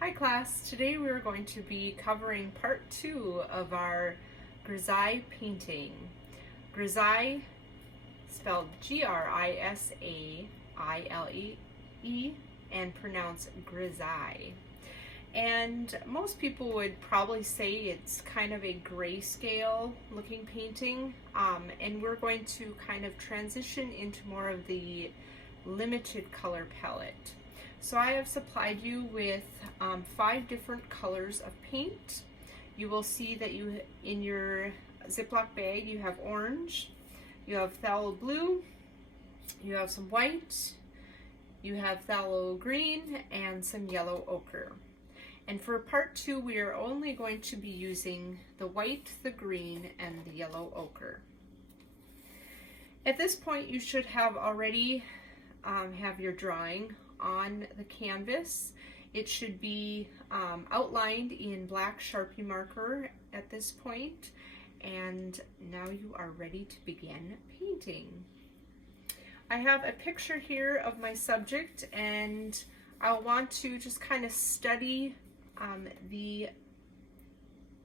Hi class, today we are going to be covering part 2 of our Grisaille painting. Grisaille, spelled Grisaille, and pronounced Grisaille. And most people would probably say it's kind of a grayscale looking painting, and we're going to kind of transition into more of the limited color palette. So I have supplied you with 5 different colors of paint. You will see that you, in your Ziploc bag, you have orange, you have phthalo blue, you have some white, you have phthalo green, and some yellow ochre. And for part 2, we are only going to be using the white, the green, and the yellow ochre. At this point, you should have already have your drawing on the canvas. It should be outlined in black Sharpie marker at this point, and now you are ready to begin painting. I have a picture here of my subject, and I'll want to just kind of study the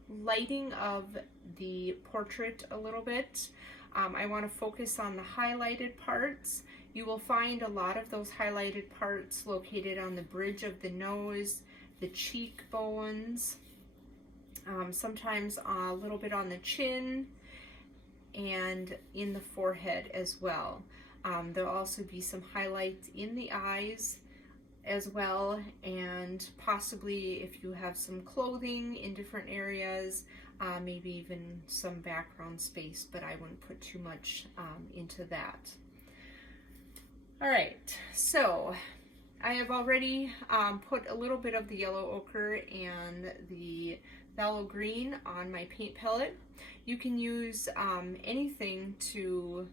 lighting of the portrait a little bit. I want to focus on the highlighted parts. You will find a lot of those highlighted parts located on the bridge of the nose, the cheekbones, sometimes a little bit on the chin, and in the forehead as well. There'll also be some highlights in the eyes as well, and possibly if you have some clothing in different areas, maybe even some background space, but I wouldn't put too much into that. All right, so I have already put a little bit of the yellow ochre and the phthalo green on my paint palette. You can use anything to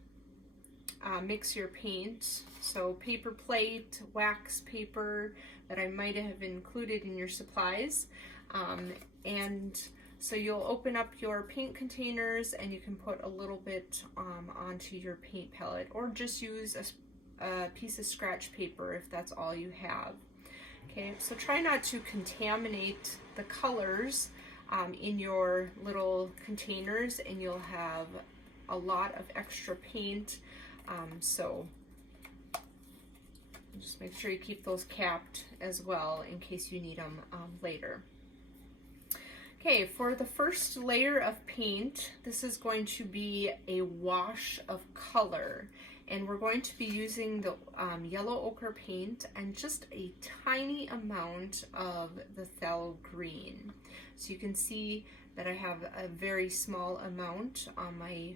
mix your paint, so paper plate, wax paper that I might have included in your supplies, and so you'll open up your paint containers and you can put a little bit onto your paint palette, or just use a piece of scratch paper if that's all you have. Okay, so try not to contaminate the colors in your little containers, and you'll have a lot of extra paint. So just make sure you keep those capped as well in case you need them later. Okay, for the first layer of paint, this is going to be a wash of color, and we're going to be using the yellow ochre paint and just a tiny amount of the phthalo green. So you can see that I have a very small amount on my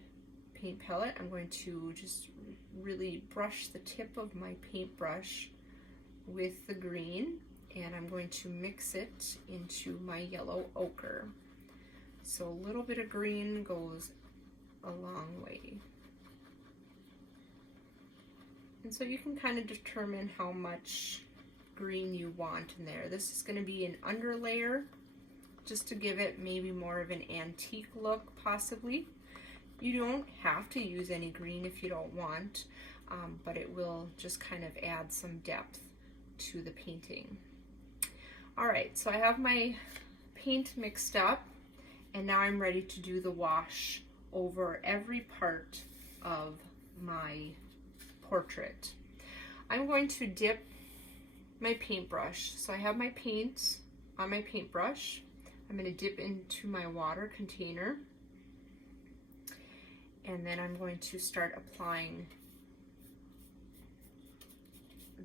paint palette. I'm going to just really brush the tip of my paintbrush with the green, and I'm going to mix it into my yellow ochre. So a little bit of green goes a long way. And so you can kind of determine how much green you want in there. This is going to be an underlayer, just to give it maybe more of an antique look, possibly. You don't have to use any green if you don't want, but it will just kind of add some depth to the painting. All right, so I have my paint mixed up, and now I'm ready to do the wash over every part of my portrait. I'm going to dip my paintbrush. So I have my paint on my paintbrush. I'm going to dip into my water container, and then I'm going to start applying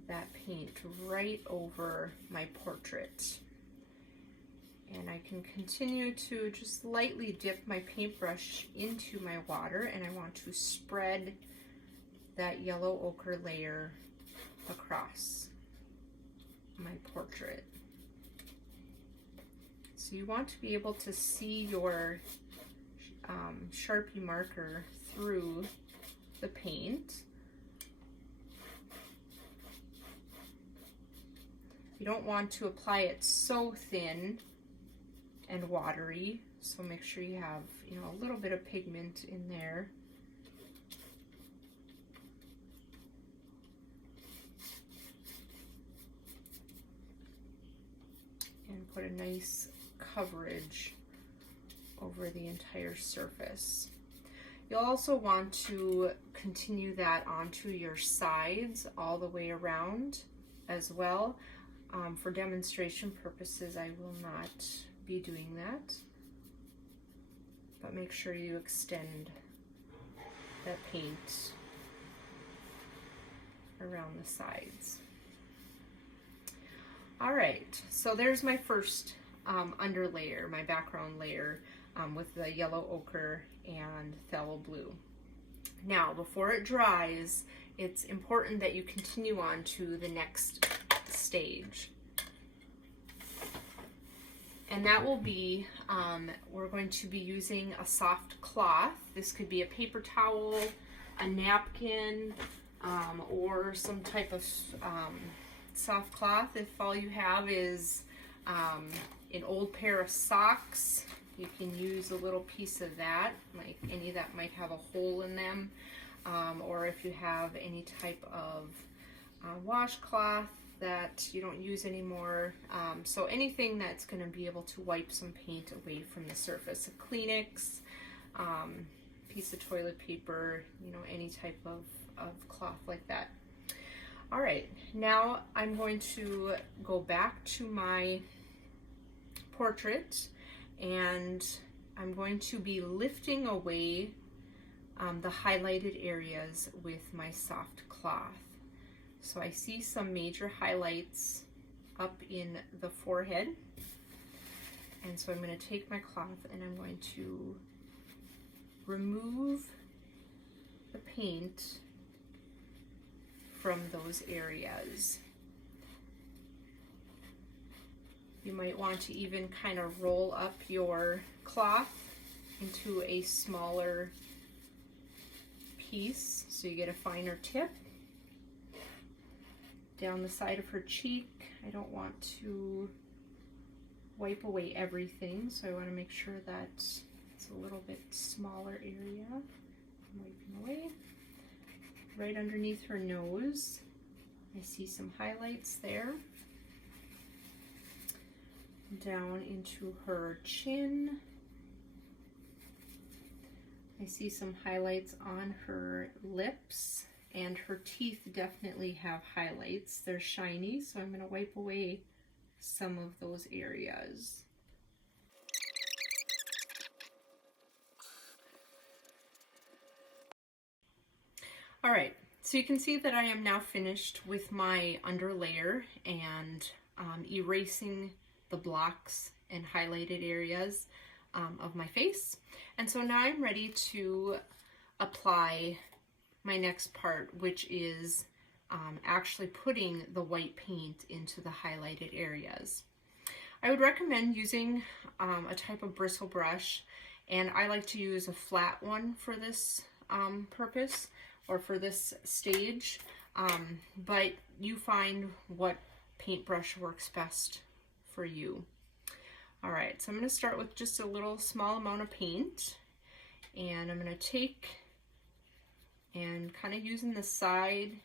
that paint right over my portrait. And I can continue to just lightly dip my paintbrush into my water, and I want to spread that yellow ochre layer across my portrait. So you want to be able to see your Sharpie marker through the paint. You don't want to apply it so thin and watery, so make sure you have, a little bit of pigment in there. put a nice coverage over the entire surface. You'll also want to continue that onto your sides all the way around as well. For demonstration purposes, I will not be doing that, but make sure you extend that paint around the sides. All right, so there's my first underlayer, my background layer with the yellow ochre and phthalo blue. Now, before it dries, it's important that you continue on to the next stage. And that will be, we're going to be using a soft cloth. This could be a paper towel, a napkin, or some type of soft cloth. If all you have is an old pair of socks, you can use a little piece of that, like any that might have a hole in them, or if you have any type of washcloth that you don't use anymore. So anything that's going to be able to wipe some paint away from the surface. A Kleenex, piece of toilet paper, you know, any type of cloth like that. All right, now I'm going to go back to my portrait, and I'm going to be lifting away the highlighted areas with my soft cloth. So I see some major highlights up in the forehead, and so I'm going to take my cloth and I'm going to remove the paint from those areas. You might want to even kind of roll up your cloth into a smaller piece so you get a finer tip. Down the side of her cheek, I don't want to wipe away everything, so I want to make sure that it's a little bit smaller area. I'm wiping away. Right underneath her nose, I see some highlights there. Down into her chin, I see some highlights on her lips, and her teeth definitely have highlights. They're shiny, so I'm going to wipe away some of those areas. All right, so you can see that I am now finished with my underlayer and erasing the blocks and highlighted areas of my face. And so now I'm ready to apply my next part, which is actually putting the white paint into the highlighted areas. I would recommend using a type of bristle brush, and I like to use a flat one for this purpose, or for this stage, but you find what paintbrush works best for you. All right, so I'm going to start with just a little small amount of paint, and I'm going to take and kind of using the side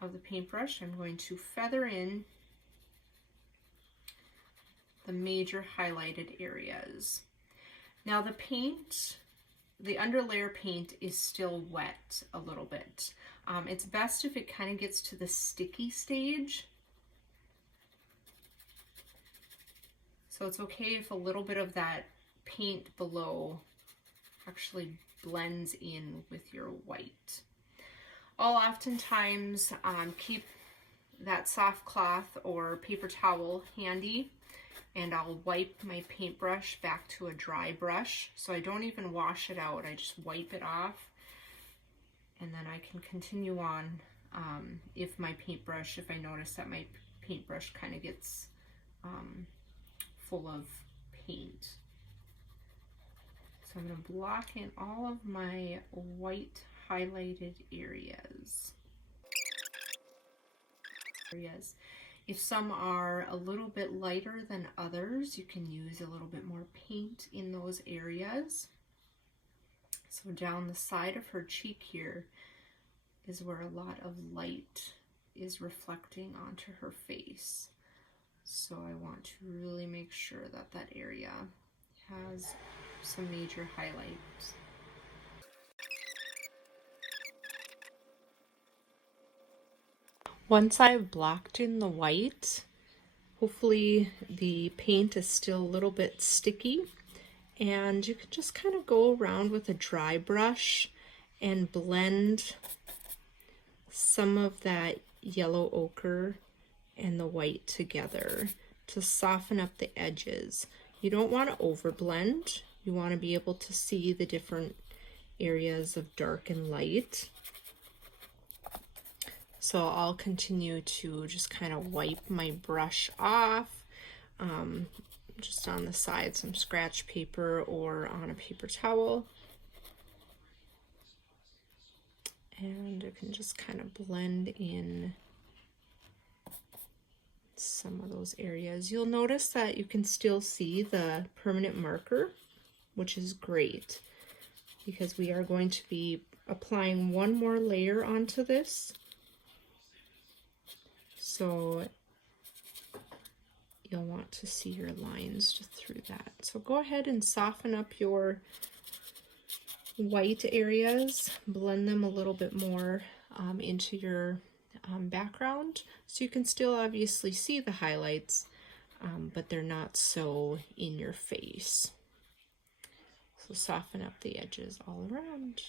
of the paintbrush, I'm going to feather in the major highlighted areas. Now the paint, the underlayer paint is still wet a little bit. It's best if it kind of gets to the sticky stage. So it's okay if a little bit of that paint below actually blends in with your white. I'll oftentimes keep that soft cloth or paper towel handy, and I'll wipe my paintbrush back to a dry brush. So I don't even wash it out, I just wipe it off, and then I can continue on if I notice that my paintbrush kind of gets full of paint. So I'm going to block in all of my white highlighted areas. If some are a little bit lighter than others, you can use a little bit more paint in those areas. So down the side of her cheek here is where a lot of light is reflecting onto her face. So I want to really make sure that that area has some major highlights. Once I've blocked in the white, hopefully the paint is still a little bit sticky, and you can just kind of go around with a dry brush and blend some of that yellow ochre and the white together to soften up the edges. You don't want to overblend. You want to be able to see the different areas of dark and light. So I'll continue to just kind of wipe my brush off, just on the side, some scratch paper or on a paper towel. And you can just kind of blend in some of those areas. You'll notice that you can still see the permanent marker, which is great because we are going to be applying one more layer onto this. So you'll want to see your lines through that. So go ahead and soften up your white areas, blend them a little bit more into your background, so you can still obviously see the highlights, but they're not so in your face. So soften up the edges all around.